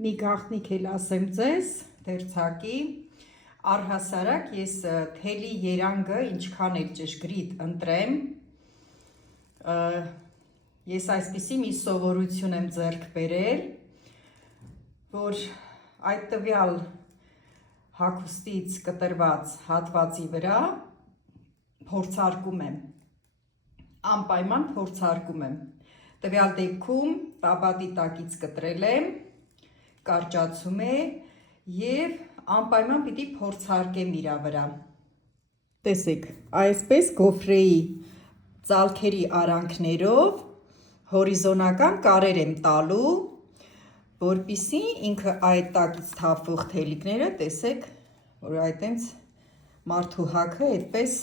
Մի գաղտնիք էլ ասեմ ձեզ, դերձակի, առհասարակ ես թելի երանգը ինչքան էլ ճշգրիտ ընտրեմ, ես այսպիսի մի սովորություն եմ ձեռք բերել, որ այդ տվյալ հագուստից կտրված հատվածի վրա փորձարկում եմ, անպայման փորձարկում եմ, տվյալ դեպքում տաբատի տակից կտրել եմ, կարճացում է և անպայման պիտի փորձարկեմ իրա վրա։ Տեսեք, այսպես գոֆրեի ծալքերի արանքներով հորիզոնական կարեր եմ տալու, որպեսզի ինքը այդ տակից թափվող թելիկները, տեսեք, որ այտենց մարդու հագը այդպես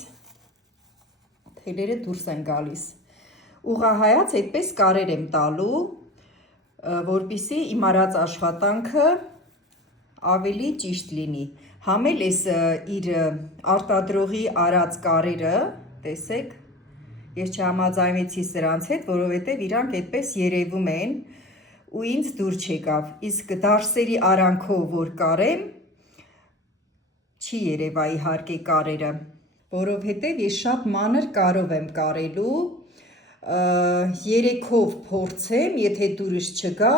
թելերը դուրս են գալիս։ Ուղղահայաց այդպես կարեր եմ տալու, որպեսզի իմ արած աշխատանքը ավելի ճիշտ լինի։ Համ էլ ես իր արտադրողի արած կարերը, տեսեք, ես չհամաձայնվեցի սրանց հետ, որովհետև իրանք այդպես երևում են ու ինձ դուր չեկավ, իսկ դարսերի արանքով որ կարեմ, չի երևա իհարկե կարերը, որովհետև ես շատ մանր կարով եմ կարելու, երեքով փորձեմ, եթե դուրս չգա,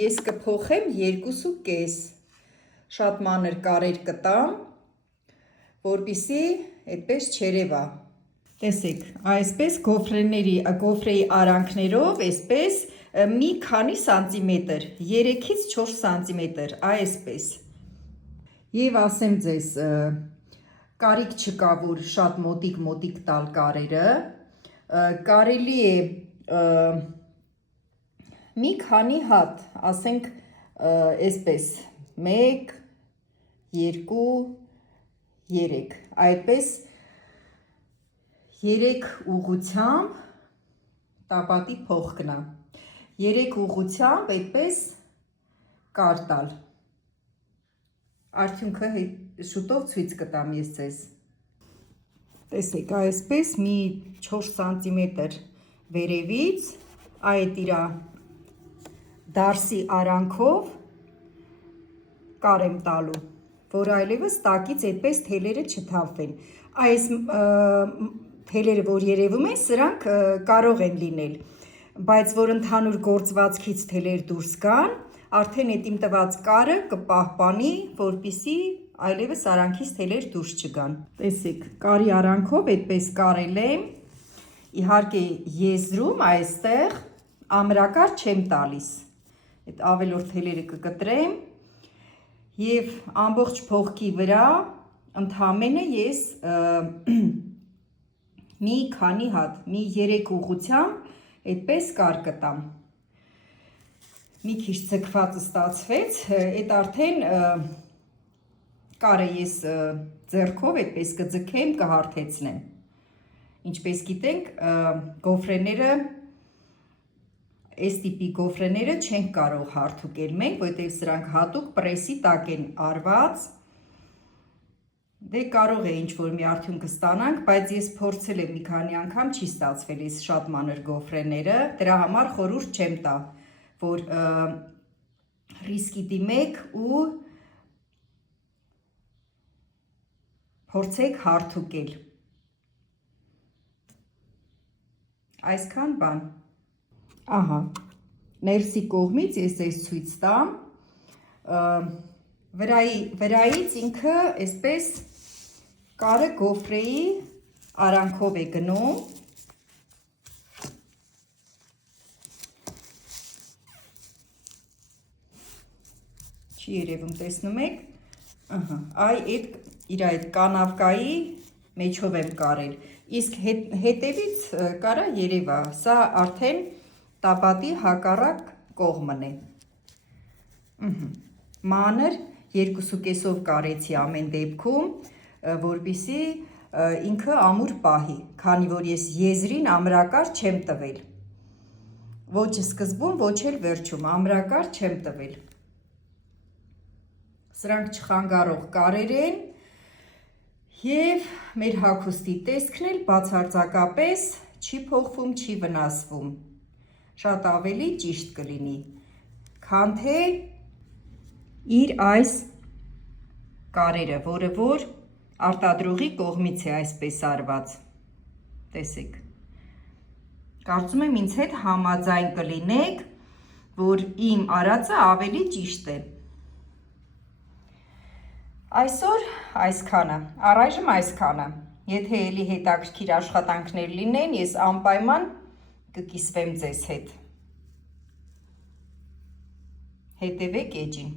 ես կփոխեմ 2.5, շատ մանր կարեր կտամ, որպեսզի այդպես չերևա։ Տեսեք, այսպես գոֆրեի արանքներով, այսպես մի քանի սանտիմետր, 3-ից 4 սանտիմետր, այսպես։ Եվ ասեմ ձեզ, կարիք չկա, որ շատ մոտիկ տալ կարերը, կարելի է մի քանի հատ, ասենք այսպես, 1, 2, 3, այդպես 3 ուղղությամբ տաբատի փոխկնա, 3 ուղղությամբ այդպես կար տալ, արդյունքը շուտով ցույց կտամ ես ձեզ։ Տեսեք, այսպես մի 4 սանտիմետր վերևից այդ իրա դարսի արանքով կար եմ տալու, որ այլևս տակից այդպես թելերը չթափվեն։ Այս թելերը, որ երևում են, սրանք կարող են լինել, բայց որ ընդհանուր գործվածքից թելեր դուրս գան, արդեն այդ իմ տված կարը կպահպանի, որպեսզի այլևս արանքից թելեր դուրս չգան։ Տեսեք, կարի արանքով այդպես կարել եմ, իհարկե եզրում այստեղ ամրակար չեմ տալիս, այդ ավելորդ թելերը կկտրեմ և ամբողջ փողկի վրա ընդամենը ես մի քանի հատ, մի 3 ուղղությամբ այդպես կար կտամ։ Մի քիչ ձգված ստացվեց, այդ արդեն կարը ես ձեռքով այդպես կձգեմ, կհարթեցնեմ։ Ինչպես գիտենք, գոֆրեները, այս տիպի գոֆրեները չենք կարող հարթուկել մենք, որովհետև սրանք հատուկ պրեսի տակ են արված, դե կարող է ինչ-որ մի արդյունք ստանանք, բայց ես փորձել եմ մի քանի անգամ, չի ստացվել այս շատ մանր գոֆրեները, դրա համար խորհուրդ չեմ տա, որ ռիսկի դիմեք ու փորձեք հարթուկել։ Այսքան բան։ Ահա, ներսի կողմից ես այս ցույց տամ, վրայից ինքը այսպես կարը գոֆրեի արանքով է գնում, չի երևում, տեսնում եք, իր այդ կանավկայի մեջով եմ կարել, իսկ հետևից կարա երևա, սա արդեն տաբատի հակառակ կողմն է, մանր 2.5-ով կարեցի ամեն դեպքում, որպեսզի ինքը ամուր պահի, քանի որ ես եզրին ամրակար չեմ տվել, ոչ սկզբում, ոչ էլ վերջում, ամրակար չեմ տվել, սրանք չխանգարող կարեր են և մեր հագուստի տեսքն էլ բացարձակապես չի փոխվում, չի վնասվում, շատ ավելի ճիշտ կլինի, քան թե իր այս կարերը, որը որ արտադրողի կողմից է այսպես արված, տեսեք, կարծում եմ ինձ հետ համաձայն կլինեք, որ իմ արածը ավելի ճիշտ է։ Այսօր այսքանը, առայժմ այսքանը, եթե էլի հետաքրքիր աշխատանքներ լինեն, ես անպայման կկիսվեմ ձեզ հետ, հետևեք էջին։